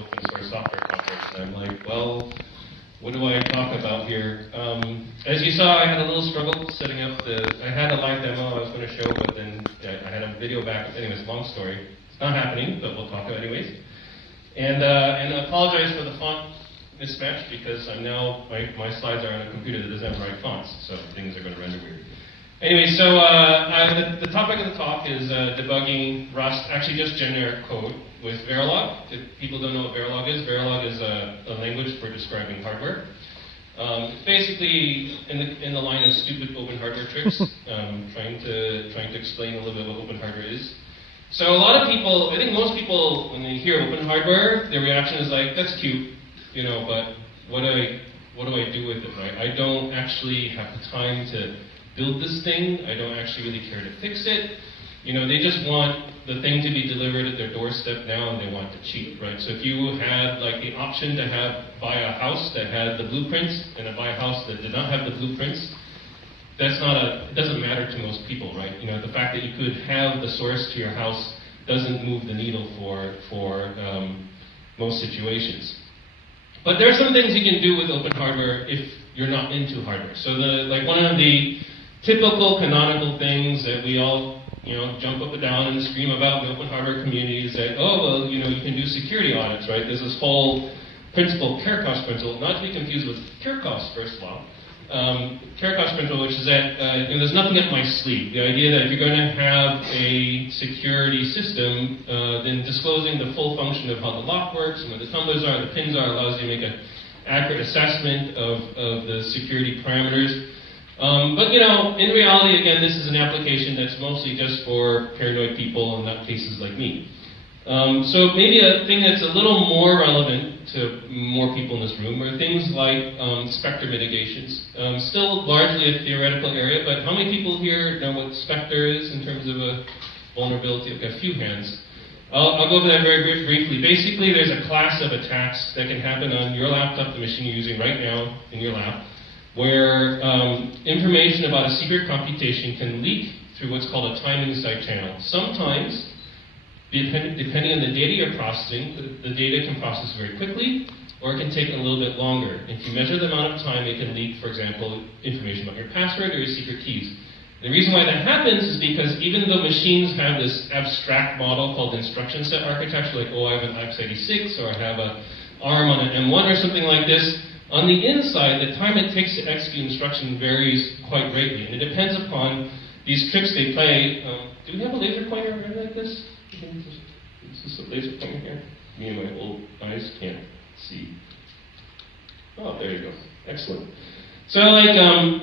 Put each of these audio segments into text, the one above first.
open source software conference. And I'm like, well, what do I talk about here? As you saw, I had a little struggle setting up I had a live demo I was going to show, but then I had a video backup. Anyways, long story. It's not happening, but we'll talk about it anyways. And I apologize for the font mismatch because I'm now, my slides are on a computer that doesn't have the right fonts, so things are going to render weird. Anyway, so the topic of the talk is debugging Rust, actually just generic code with Verilog. If people don't know what Verilog is a language for describing hardware. It's basically in the line of stupid open hardware tricks, trying to explain a little bit what open hardware is. So a lot of people, I think most people, when they hear open hardware, their reaction is like, that's cute, you know, but what do I do with it, right? I don't actually have the time to build this thing. I don't actually really care to fix it. You know, they just want the thing to be delivered at their doorstep now, and they want it cheap, right? So if you had like the option to buy a house that had the blueprints and buy a house that did not have the blueprints, it doesn't matter to most people, right? You know, the fact that you could have the source to your house doesn't move the needle for most situations. But there are some things you can do with open hardware if you're not into hardware. So one of the typical canonical things that we all, you know, jump up and down and scream about in the open hardware community is that, oh, well, you know, you can do security audits, right? There's this whole principle, care cost principle, not to be confused with cure cost, first of all. Care cost principle, which is that you know, there's nothing up my sleeve. The idea that if you're going to have a security system, then disclosing the full function of how the lock works and where the tumblers are and the pins are allows you to make an accurate assessment of the security parameters. But you know, in reality, again, this is an application that's mostly just for paranoid people and nutcases like me. So maybe a thing that's a little more relevant to more people in this room are things like Spectre mitigations. Still largely a theoretical area, but how many people here know what Spectre is in terms of a vulnerability? I've got a few hands. I'll go over that very briefly. Basically, there's a class of attacks that can happen on your laptop, the machine you're using right now in your lab, where information about a secret computation can leak through what's called a timing side channel. Sometimes, depending on the data you're processing, the data can process very quickly, or it can take a little bit longer. If you measure the amount of time, it can leak, for example, information about your password or your secret keys. The reason why that happens is because even though machines have this abstract model called instruction set architecture, like, oh, I have an x86, or I have an ARM on an M1 or something like this, on the inside, the time it takes to execute instruction varies quite greatly, and it depends upon these tricks they play. Do we have a laser pointer around like this? Is this a laser pointer here? Me and my old eyes can't see. Oh, there you go. Excellent. So,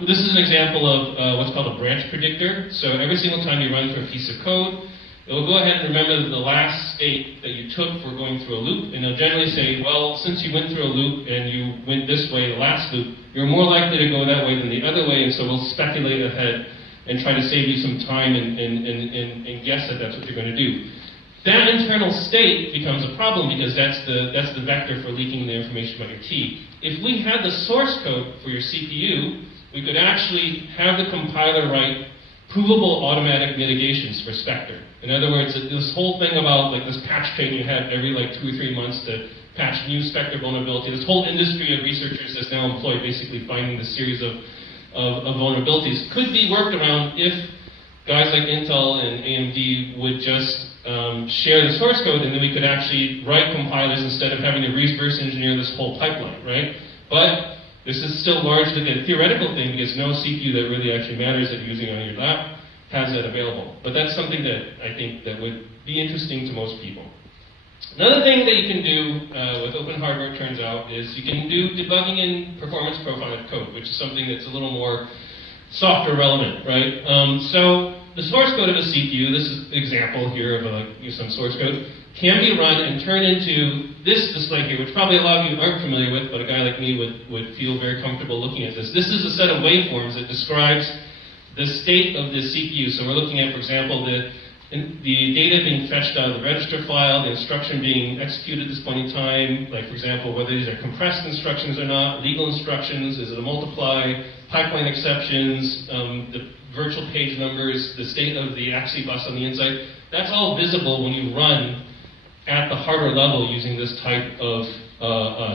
this is an example of what's called a branch predictor. So every single time you run through a piece of code, it will go ahead and remember the last state that you took for going through a loop, and it'll generally say, well, since you went through a loop and you went this way the last loop, you're more likely to go that way than the other way, and so we'll speculate ahead and try to save you some time and guess that that's what you're going to do. That internal state becomes a problem because that's the vector for leaking the information about your key. If we had the source code for your CPU, we could actually have the compiler write provable automatic mitigations for Spectre. In other words, this whole thing about like this patch train you have every 2 or 3 months to patch new Spectre vulnerability, this whole industry of researchers that's now employed basically finding the series of vulnerabilities could be worked around if guys like Intel and AMD would just share the source code, and then we could actually write compilers instead of having to reverse engineer this whole pipeline, right? But this is still largely a theoretical thing because no CPU that really actually matters that you're using on your lap has that available. But that's something that I think that would be interesting to most people. Another thing that you can do with open hardware, it turns out, is you can do debugging in performance profiling of code, which is something that's a little more software relevant, right? So the source code of a CPU, this is an example here of some source code, can be run and turned into this display here, which probably a lot of you aren't familiar with, but a guy like me would feel very comfortable looking at this. This is a set of waveforms that describes the state of the CPU. So we're looking at, for example, the data being fetched out of the register file, the instruction being executed at this point in time, like, for example, whether these are compressed instructions or not, legal instructions, is it a multiply, pipeline exceptions, the virtual page numbers, the state of the AXI bus on the inside. That's all visible when you run at the hardware level using this type of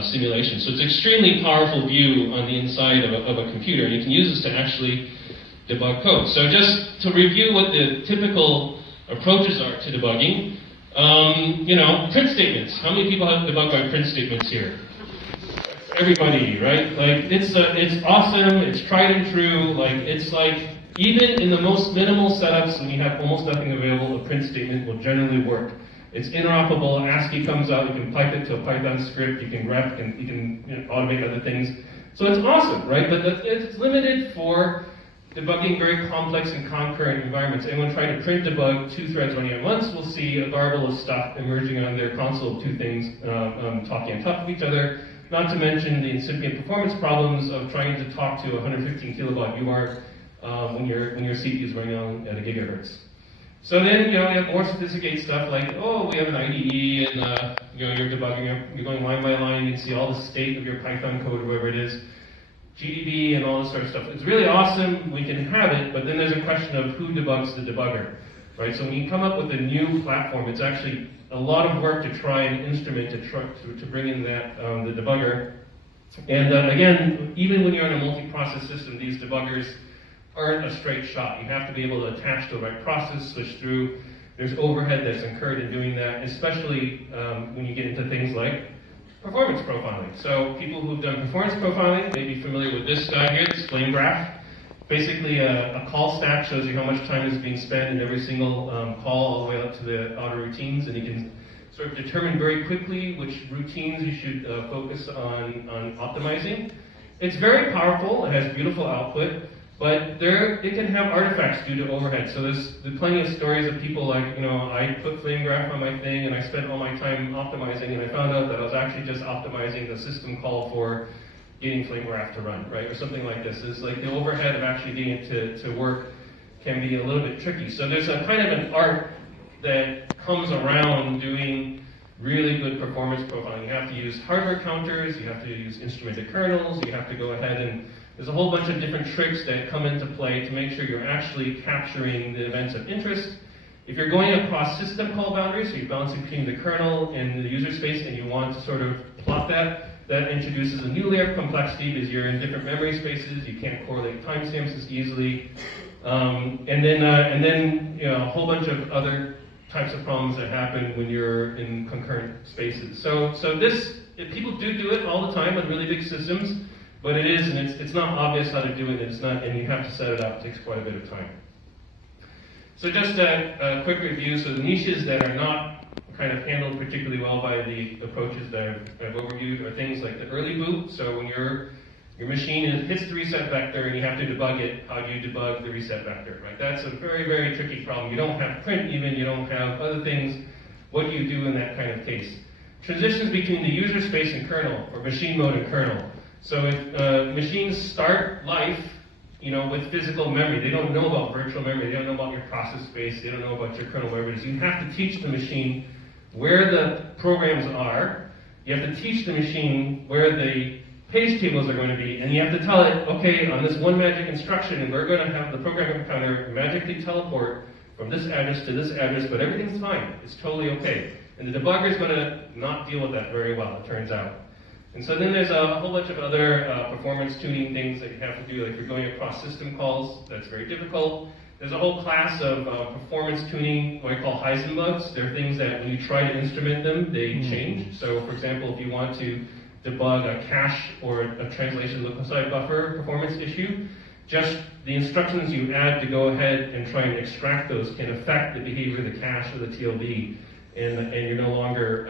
simulation. So it's an extremely powerful view on the inside of a computer, and you can use this to actually debug code. So just to review what the typical approaches are to debugging, print statements. How many people have debugged by print statements here? Everybody, right? Like, it's awesome, it's tried and true, it's like, even in the most minimal setups, when you have almost nothing available, a print statement will generally work. It's interoperable, ASCII comes out, you can pipe it to a Python script, you can grep, you can automate other things. So it's awesome, right? But it's limited for debugging very complex and concurrent environments. Anyone trying to print debug 2 threads running at once will see a garble of stuff emerging on their console of 2 things talking on top of each other. Not to mention the incipient performance problems of trying to talk to a 115 kilobaud UART when your CPU is running on at a gigahertz. So then, you have more sophisticated stuff like, we have an IDE, and you're debugging, you're going line by line, you can see all the state of your Python code or whatever it is, GDB and all this sort of stuff. It's really awesome, we can have it, but then there's a question of who debugs the debugger, right? So when you come up with a new platform, it's actually a lot of work to try and instrument to bring in that the debugger. And again, even when you're in a multi-process system, these debuggers aren't a straight shot. You have to be able to attach to the right process, switch through. There's overhead that's incurred in doing that, especially when you get into things like performance profiling. So people who've done performance profiling may be familiar with this guy here, this flame graph. Basically, a call stack shows you how much time is being spent in every single call, all the way up to the outer routines, and you can sort of determine very quickly which routines you should focus on optimizing. It's very powerful, it has beautiful output, but it can have artifacts due to overhead. So there's plenty of stories of people like, I put flame graph on my thing and I spent all my time optimizing, and I found out that I was actually just optimizing the system call for getting flame graph to run, right? Or something like this. It's like the overhead of actually getting it to work can be a little bit tricky. So there's a kind of an art that comes around doing really good performance profiling. You have to use hardware counters, you have to use instrumented kernels, you have to go ahead and there's a whole bunch of different tricks that come into play to make sure you're actually capturing the events of interest. If you're going across system call boundaries, so you're bouncing between the kernel and the user space and you want to sort of plot that introduces a new layer of complexity because you're in different memory spaces, you can't correlate timestamps as easily. And then a whole bunch of other types of problems that happen when you're in concurrent spaces. So people do it all the time on really big systems, but it's not obvious how to do it, and you have to set it up. It takes quite a bit of time. So just a quick review. So the niches that are not kind of handled particularly well by the approaches that I've overviewed are things like the early boot. So when your machine hits the reset vector and you have to debug it, how do you debug the reset vector, right? That's a very, very tricky problem. You don't have print even, you don't have other things. What do you do in that kind of case? Transitions between the user space and kernel, or machine mode and kernel. So if machines start life, with physical memory, they don't know about virtual memory, they don't know about your process space, they don't know about your kernel, whatever it is. You have to teach the machine where the programs are. You have to teach the machine where the page tables are going to be, and you have to tell it, okay, on this one magic instruction, we're going to have the program counter magically teleport from this address to this address, but everything's fine. It's totally okay. And the debugger is going to not deal with that very well, it turns out. And so then there's a whole bunch of other performance tuning things that you have to do, like you're going across system calls, that's very difficult. There's a whole class of performance tuning, what I call Heisenbugs. They're things that when you try to instrument them, they change. So for example, if you want to debug a cache or a translation lookalike buffer performance issue, just the instructions you add to go ahead and try and extract those can affect the behavior of the cache or the TLB, and you're no longer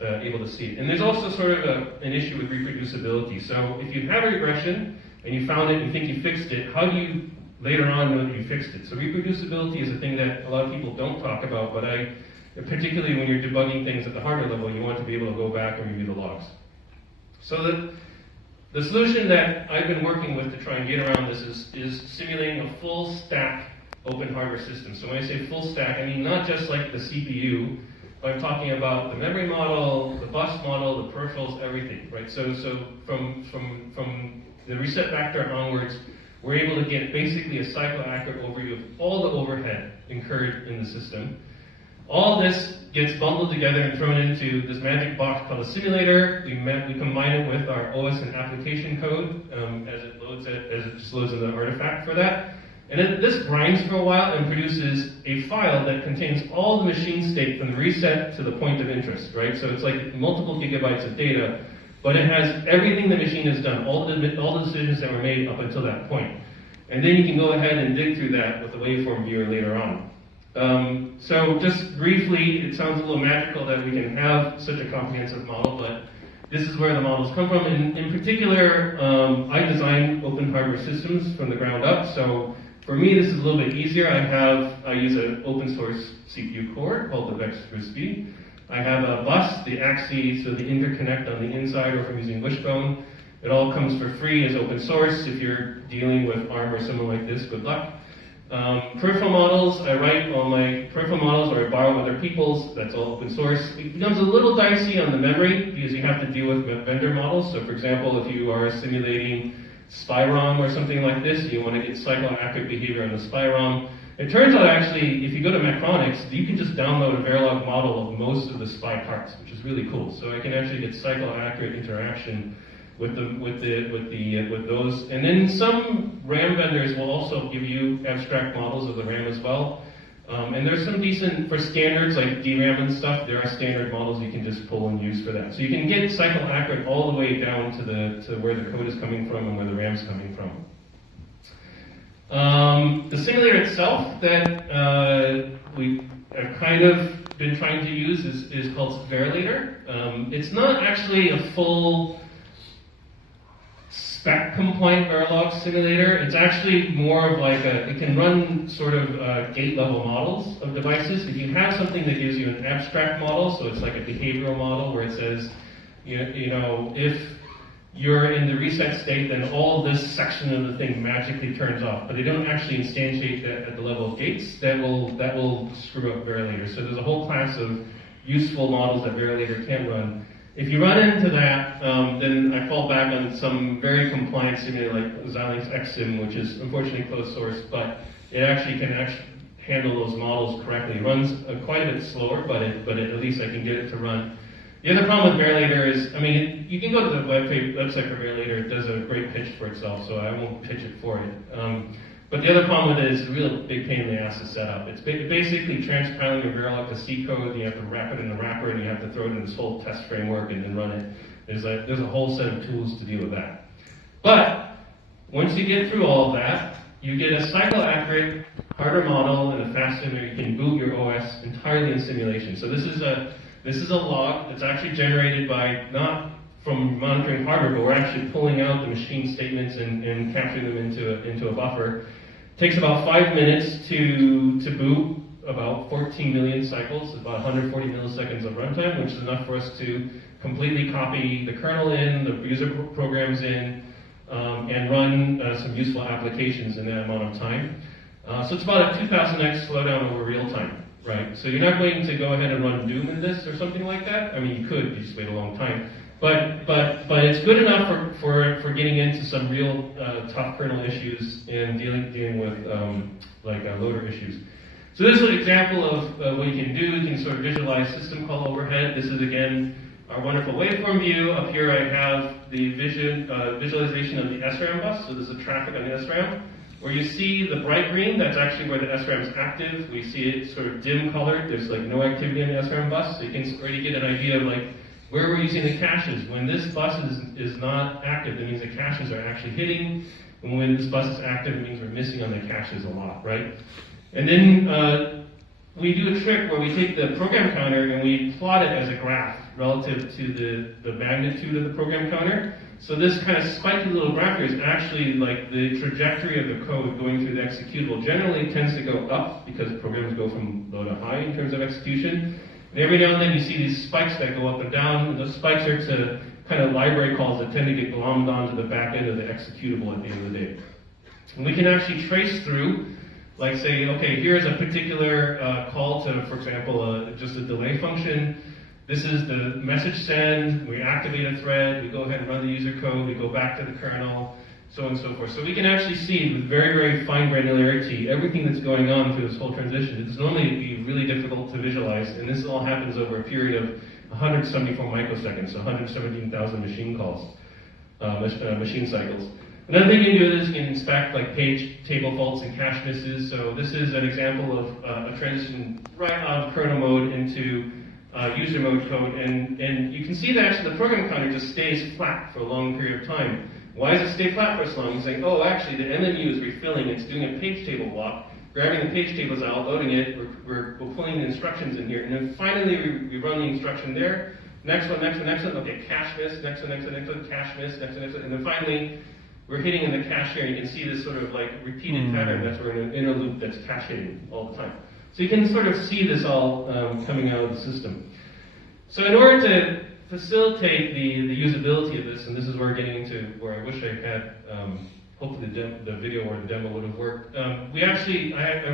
able to see it. And there's also sort of an issue with reproducibility. So if you have a regression and you found it and you think you fixed it, how do you later on know that you fixed it? So reproducibility is a thing that a lot of people don't talk about, but particularly when you're debugging things at the hardware level, you want to be able to go back and review the logs. So the solution that I've been working with to try and get around this is simulating a full stack open hardware system. So when I say full stack, I mean not just like the CPU, but I'm talking about the memory model, the bus model, the peripherals, everything, right? So from the reset vector onwards, we're able to get basically a cycle accurate overview of all the overhead incurred in the system. All this gets bundled together and thrown into this magic box called a simulator. We combine it with our OS and application code as it just loads in the artifact for that. And then this grinds for a while and produces a file that contains all the machine state from the reset to the point of interest, right? So it's like multiple gigabytes of data, but it has everything the machine has done, all the decisions that were made up until that point. And then you can go ahead and dig through that with the waveform viewer later on. So just briefly, it sounds a little magical that we can have such a comprehensive model, but this is where the models come from. In particular, I design open hardware systems from the ground up, so for me this is a little bit easier. I use an open source CPU core called the Verilog. I have a bus, the axis, so the interconnect on the inside, or if I'm using Wishbone. It all comes for free as open source. If you're dealing with ARM or something like this, good luck. Peripheral models, I write all my peripheral models or I borrow other people's, that's all open source. It becomes a little dicey on the memory because you have to deal with vendor models. So for example, if you are simulating SpyROM or something like this, you want to get cycle-accurate behavior on the SpyROM. It turns out actually, if you go to Macronics, you can just download a Verilog model of most of the Spy parts, which is really cool. So I can actually get cycle-accurate interaction with those. And then some RAM vendors will also give you abstract models of the RAM as well. And there's some decent, for standards like DRAM and stuff, there are standard models you can just pull and use for that. So you can get cycle accurate all the way down to where the code is coming from and where the RAM's coming from. The simulator itself that we have kind of been trying to use is called Verilator. It's not actually a full spec-compliant Verilog simulator. It's actually more of like it can run sort of gate-level models of devices. If you have something that gives you an abstract model, so it's like a behavioral model where it says, you know, if you're in the reset state, then all this section of the thing magically turns off. But they don't actually instantiate that at the level of gates. That will screw up Verilator. So there's a whole class of useful models that Verilator can run. If you run into that, then I fall back on some very compliant simulator like Xilinx XSim, which is unfortunately closed source, but it actually can handle those models correctly. It runs quite a bit slower, but at least I can get it to run. The other problem with Verilator is, I mean, you can go to the website for Verilator. It does a great pitch for itself, so I won't pitch it for it. But the other problem with it is a real big pain in the ass to set up. It's basically transpiling your Verilog to C code. You have to wrap it in a wrapper, and you have to throw it in this whole test framework and then run it. There's a whole set of tools to deal with that. But once you get through all of that, you get a cycle-accurate hardware model and a fast simulator. You can boot your OS entirely in simulation. So this is a log that's actually generated by not from monitoring hardware, but we're actually pulling out the machine statements and capturing them into a buffer. It takes about 5 minutes to boot, about 14 million cycles, about 140 milliseconds of runtime, which is enough for us to completely copy the kernel in, the user programs in, and run some useful applications in that amount of time. So it's about a 2000x slowdown over real time, right? So you're not going to go ahead and run Doom in this or something like that. I mean, you could, you just wait a long time. But it's good enough for getting into some real tough kernel issues and dealing with loader issues. So this is an example of what you can do. You can sort of visualize system call overhead. This is again our wonderful waveform view. Up here I have the visualization of the SRAM bus. So there's the traffic on the SRAM. Where you see the bright green, that's actually where the SRAM is active. We see it sort of dim colored. There's like no activity on the SRAM bus. So you can already get an idea of like where we're using the caches. When this bus is not active, that means the caches are actually hitting. And when this bus is active, it means we're missing on the caches a lot, right? And then we do a trick where we take the program counter and we plot it as a graph relative to the magnitude of the program counter. So this kind of spiky little graph here is actually like the trajectory of the code going through the executable. Generally, it tends to go up because programs go from low to high in terms of execution. And every now and then you see these spikes that go up and down, and those spikes are to kind of library calls that tend to get glommed onto the back end of the executable at the end of the day. And we can actually trace through, like say, okay, here's a particular call to, for example, just a delay function. This is the message send, we activate a thread, we go ahead and run the user code, we go back to the kernel. so on and so forth. So we can actually see with very, very fine granularity everything that's going on through this whole transition. It's normally be really difficult to visualize, and this all happens over a period of 174 microseconds, so 117,000 machine calls, machine cycles. Another thing you can do is you can inspect like page table faults and cache misses. So this is an example of a transition right out of kernel mode into user mode code, and you can see that actually the program counter just stays flat for a long period of time. Why does it stay flat for so long? It's like, oh, actually the MMU is refilling, it's doing a page table block, grabbing the page tables out, loading it, we're pulling the instructions in here, and then finally we run the instruction there, next one, okay, cache miss, next one, cache miss, next one, and then finally we're hitting in the cache here, and you can see this sort of like repeated pattern. That's we're in an inner loop that's cache hitting all the time. So you can sort of see this all coming out of the system. So in order to facilitate the usability of this, and this is where we're getting into where I wish I had, hopefully the video or the demo would have worked. I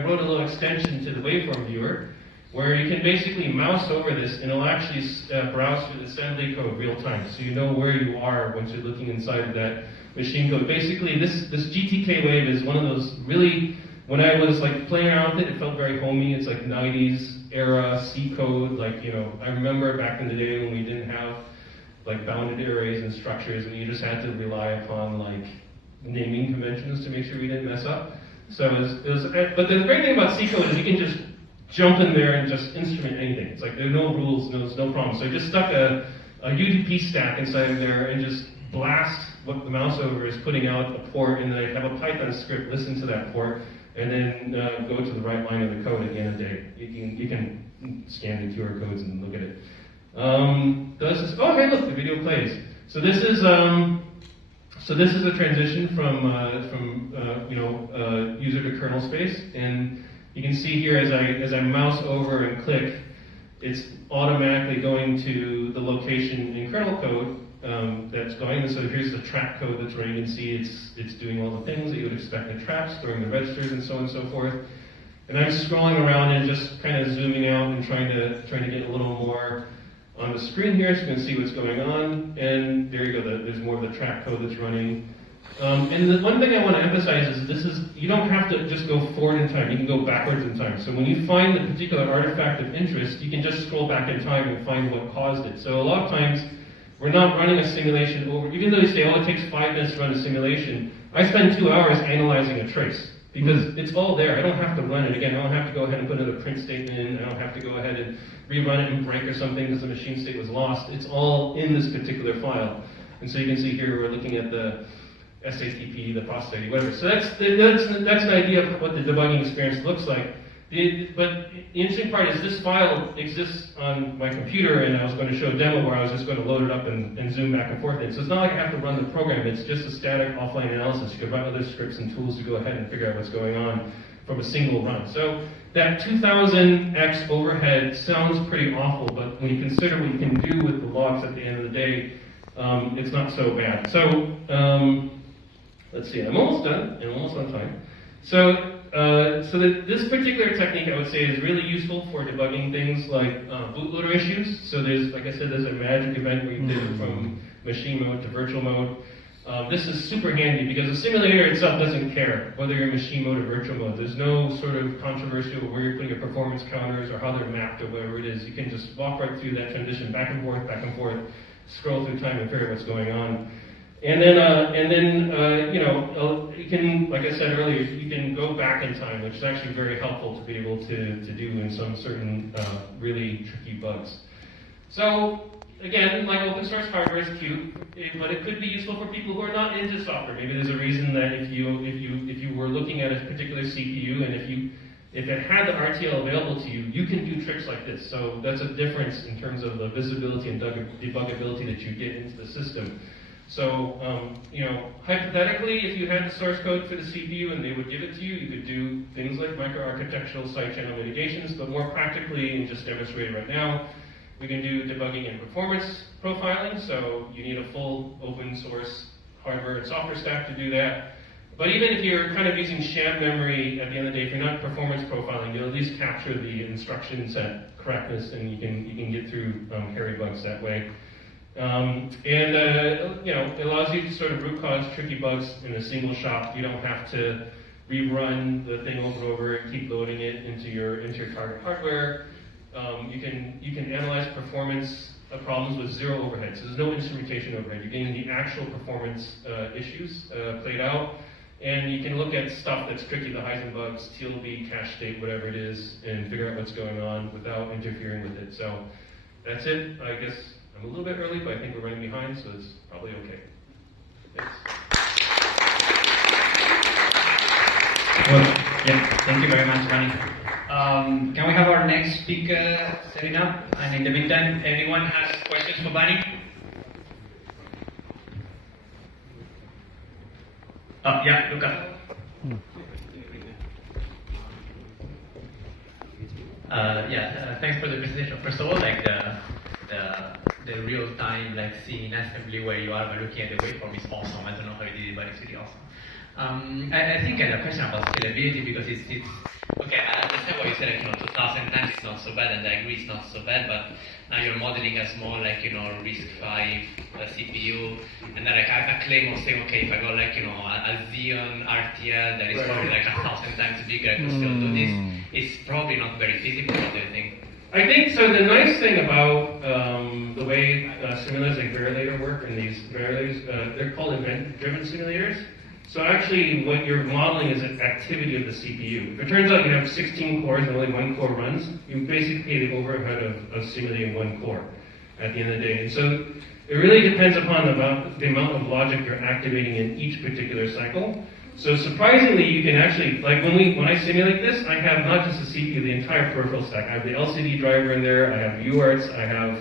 wrote a little extension to the waveform viewer where you can basically mouse over this and it'll actually browse through the assembly code real time. So you know where you are once you're looking inside of that machine code. Basically, this GTK wave is one of those really, when I was like playing around with it, it felt very homey. It's like 90s era C code. Like, you know, I remember back in the day when we didn't have like bounded arrays and structures, and you just had to rely upon like naming conventions to make sure we didn't mess up. So it was but the great thing about C code is you can just jump in there and just instrument anything. It's like there are no rules, there's no problem. So I just stuck a UDP stack inside of there and just blast what the mouse over is putting out a port, and then I have a Python script listen to that port, and then go to the right line of the code at the end of the day. You can scan the QR codes and look at it. Oh, hey, look, the video plays. So this is a transition from user to kernel space, and you can see here as I mouse over and click, it's automatically going to the location in kernel code that's going. So here's the trap code that's running. You can see it's doing all the things that you would expect in traps, storing the registers and so on and so forth. And I'm scrolling around and just kind of zooming out and trying to get a little more on the screen here so you can see what's going on. And there you go. There's more of the trap code that's running. And the one thing I want to emphasize is you don't have to just go forward in time. You can go backwards in time. So when you find a particular artifact of interest, you can just scroll back in time and find what caused it. So a lot of times, we're not running a simulation over, even though you say, oh, it takes 5 minutes to run a simulation, I spend 2 hours analyzing a trace, because it's all there. I don't have to run it again. I don't have to go ahead and put in a print statement in. I don't have to go ahead and rerun it and break or something because the machine state was lost. It's all in this particular file. And so you can see here we're looking at the SATP, the process ID, whatever. So that's an idea of what the debugging experience looks like. But the interesting part is this file exists on my computer, and I was going to show a demo where I was just going to load it up and zoom back and forth. So it's not like I have to run the program. It's just a static offline analysis. You can run other scripts and tools to go ahead and figure out what's going on from a single run. So that 2000x overhead sounds pretty awful, but when you consider what you can do with the logs at the end of the day, it's not so bad. So let's see, I'm almost done, and I'm almost on time. So this particular technique, I would say, is really useful for debugging things like bootloader issues. So there's, like I said, there's a magic event where you did it from machine mode to virtual mode. This is super handy because the simulator itself doesn't care whether you're in machine mode or virtual mode. There's no sort of controversy over where you're putting your performance counters or how they're mapped or whatever it is. You can just walk right through that transition back and forth, scroll through time and figure out what's going on. And then you can, like I said earlier, you can go back in time, which is actually very helpful to be able to do in some certain really tricky bugs. So again, like open source hardware is cute, but it could be useful for people who are not into software. Maybe there's a reason that if you were looking at a particular CPU and if it had the RTL available to you, you can do tricks like this. So that's a difference in terms of the visibility and debuggability that you get into the system. So, hypothetically, if you had the source code for the CPU and they would give it to you, you could do things like microarchitectural side channel mitigations, but more practically, and just demonstrated right now, we can do debugging and performance profiling. So you need a full open source hardware and software stack to do that. But even if you're kind of using sham memory at the end of the day, if you're not performance profiling, you'll at least capture the instruction set correctness, and you can get through hairy bugs that way. It allows you to sort of root cause tricky bugs in a single shot. You don't have to rerun the thing over and over and keep loading it into your target hardware. You can analyze performance problems with zero overhead. So there's no instrumentation overhead. You're getting the actual performance issues played out. And you can look at stuff that's tricky, the Heisenberg bugs, TLB, cache state, whatever it is, and figure out what's going on without interfering with it. So that's it. I guess I'm a little bit early, but I think we're running behind, so it's probably okay. Thanks. Well, yeah, thank you very much, Bunnie. Can we have our next speaker setting up? And in the meantime, anyone has questions for Bunnie? Oh, yeah, Luca. Thanks for the presentation. First of all, like the real-time seeing assembly where you are by looking at the waveform is awesome. I don't know how you did it, but it's really awesome. I think I had a question about scalability because it's okay. I understand what you said. 2,000 times is not so bad, and I agree it's not so bad. But now you're modeling a small RISC-V CPU, and then I claim of saying, okay, if I got a Xeon RTL that is probably 1,000 times bigger, I can still do this. It's probably not very feasible. What do you think? I think so. The nice thing about the way simulators like Verilog work, and these Verilogs, they're called event-driven simulators. So actually, what you're modeling is an activity of the CPU. If it turns out you have 16 cores and only one core runs, you basically pay the overhead of simulating one core at the end of the day. And so it really depends upon the amount of logic you're activating in each particular cycle. So surprisingly, you can actually, when I simulate this, I have not just the CPU, the entire peripheral stack. I have the LCD driver in there, I have UARTs, I have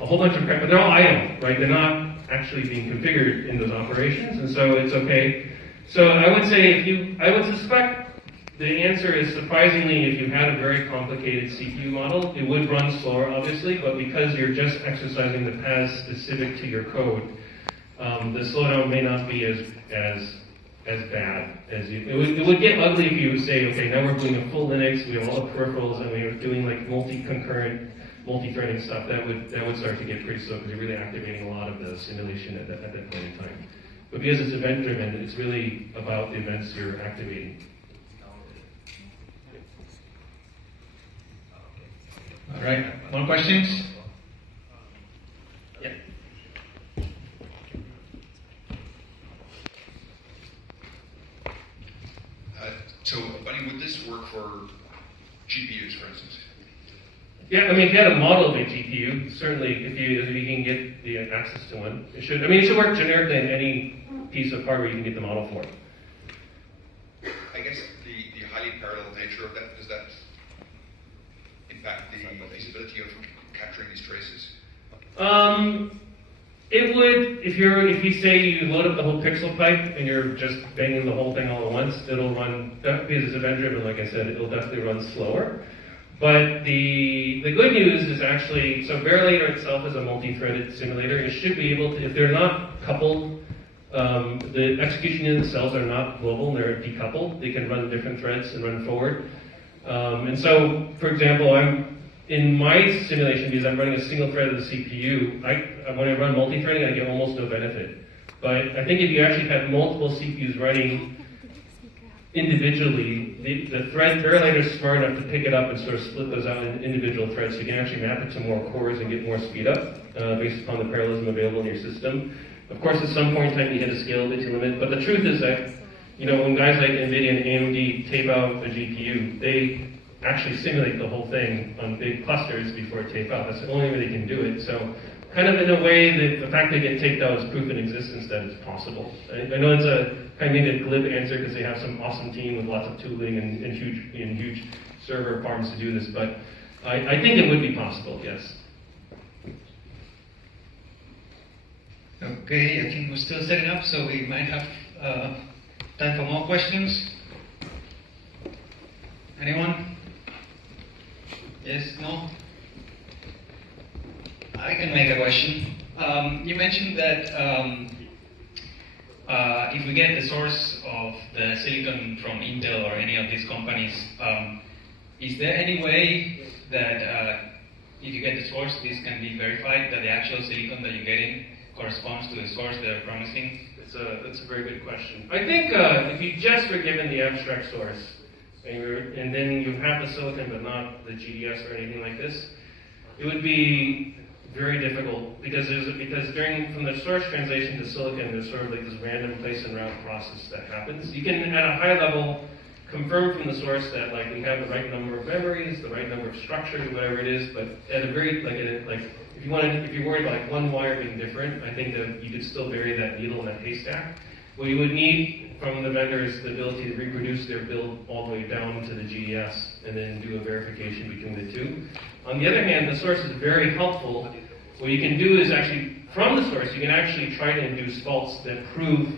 a whole bunch of crap, but they're all idle, right? They're not actually being configured in those operations, and so it's okay. So I would say I would suspect the answer is surprisingly, if you had a very complicated CPU model, it would run slower, obviously, but because you're just exercising the paths specific to your code, the slowdown may not be as bad as you. It would get ugly if you say, okay, now we're doing a full Linux, we have all the peripherals, and we're doing multi-concurrent, multi-threading stuff. That would start to get pretty slow because you're really activating a lot of the simulation at that point in time. But because it's event-driven, it's really about the events you're activating. All right, more questions? Yeah. So, Bunnie, would this work for GPUs, for instance? Yeah, I mean, if you had a model of a GPU, certainly if you can get the access to one, it should. I mean, it should work generically in any piece of hardware you can get the model for. I guess the highly parallel nature of that, does that impact the feasibility of capturing these traces? It would, if you say you load up the whole pixel pipe and you're just banging the whole thing all at once, it'll run, because it's event-driven, like I said, it'll definitely run slower. But the good news is actually, so Verilog itself is a multi-threaded simulator. It should be able to, if they're not coupled, the execution unit cells are not global, they're decoupled. They can run different threads and run forward. And so, for example, in my simulation, because I'm running a single thread of the CPU, when I run multi-threading, I get almost no benefit. But I think if you actually have multiple CPUs running individually, the thread Verilog is smart enough to pick it up and sort of split those out in individual threads, so you can actually map it to more cores and get more speed up based upon the parallelism available in your system. Of course, at some point in time, you hit a scalability limit, but the truth is that, when guys like NVIDIA and AMD tape out a GPU, they actually simulate the whole thing on big clusters before it tape out. That's the only way they can do it. So, kind of in a way, that the fact they get taped out is proof in existence that it's possible. I know it's a kind of maybe a glib answer because they have some awesome team with lots of tooling and huge server farms to do this, but I think it would be possible, yes. Okay, I think we're still setting up, so we might have time for more questions. Anyone? Yes? No? I can make a question. You mentioned that if we get the source of the silicon from Intel or any of these companies, is there any way that if you get the source, this can be verified that the actual silicon that you're getting corresponds to the source they're promising? That's a very good question. I think if you just were given the abstract source, and then you have the silicon but not the GDS or anything like this, it would be very difficult because from the source translation to silicon, there's sort of like this random place and route process that happens. You can, at a high level, confirm from the source that like we have the right number of memories, the right number of structures, whatever it is. But at a very if you're worried about like one wire being different, I think that you could still bury that needle in that haystack. What you would need from the vendor is the ability to reproduce their build all the way down to the GDS and then do a verification between the two. On the other hand, the source is very helpful. What you can do is actually, from the source, you can actually try to induce faults that prove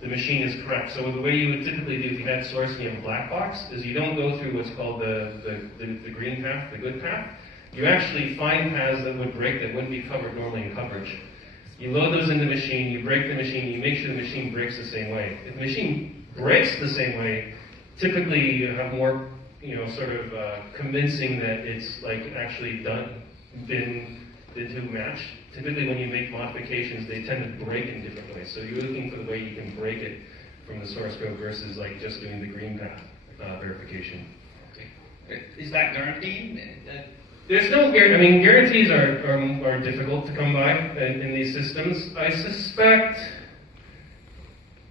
the machine is correct. So the way you would typically do if you had source and you have a black box is you don't go through what's called the green path, the good path. You actually find paths that would break that wouldn't be covered normally in coverage. You load those in the machine, you break the machine, you make sure the machine breaks the same way. If the machine breaks the same way, typically you have more, sort of convincing that it's like actually been to match. Typically when you make modifications, they tend to break in different ways. So you're looking for the way you can break it from the source code versus like just doing the green path verification. Okay. Is that guaranteed? There's no guarantee. Guarantees are difficult to come by in these systems. I suspect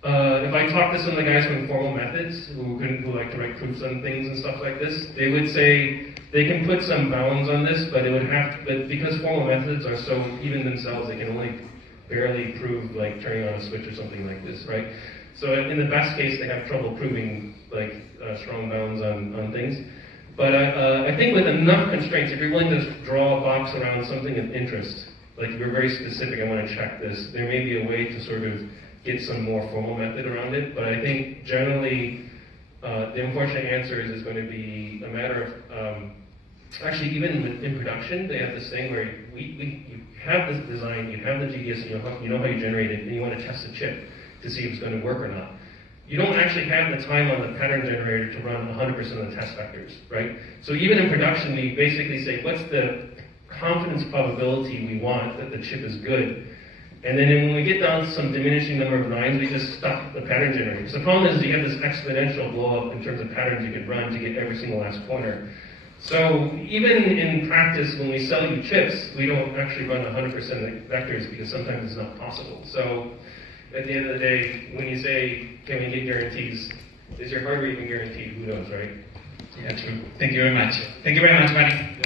if I talk to some of the guys from Formal Methods who like to write proofs on things and stuff like this, they would say they can put some bounds on this, but but because Formal Methods are so even themselves, they can only barely prove like turning on a switch or something like this, right? So in the best case, they have trouble proving like strong bounds on things. But I think with enough constraints, if you're willing to draw a box around something of interest, like if you're very specific, I want to check this, there may be a way to sort of get some more formal method around it. But I think generally, the unfortunate answer is it's going to be a matter of, actually even in production, they have this thing where you have this design, you have the GDS, and you know how you generate it, and you want to test the chip to see if it's going to work or not. You don't actually have the time on the pattern generator to run 100% of the test vectors, right? So even in production, we basically say, what's the confidence probability we want that the chip is good? And then when we get down to some diminishing number of nines, we just stop the pattern generator. Because the problem is you have this exponential blow up in terms of patterns you could run to get every single last pointer. So even in practice, when we sell you chips, we don't actually run 100% of the vectors because sometimes it's not possible. So at the end of the day, when you say, can we get guarantees, is your hardware even guaranteed? Who knows, right? Yeah, true. Thank you very much. Thank you very much, Bunnie.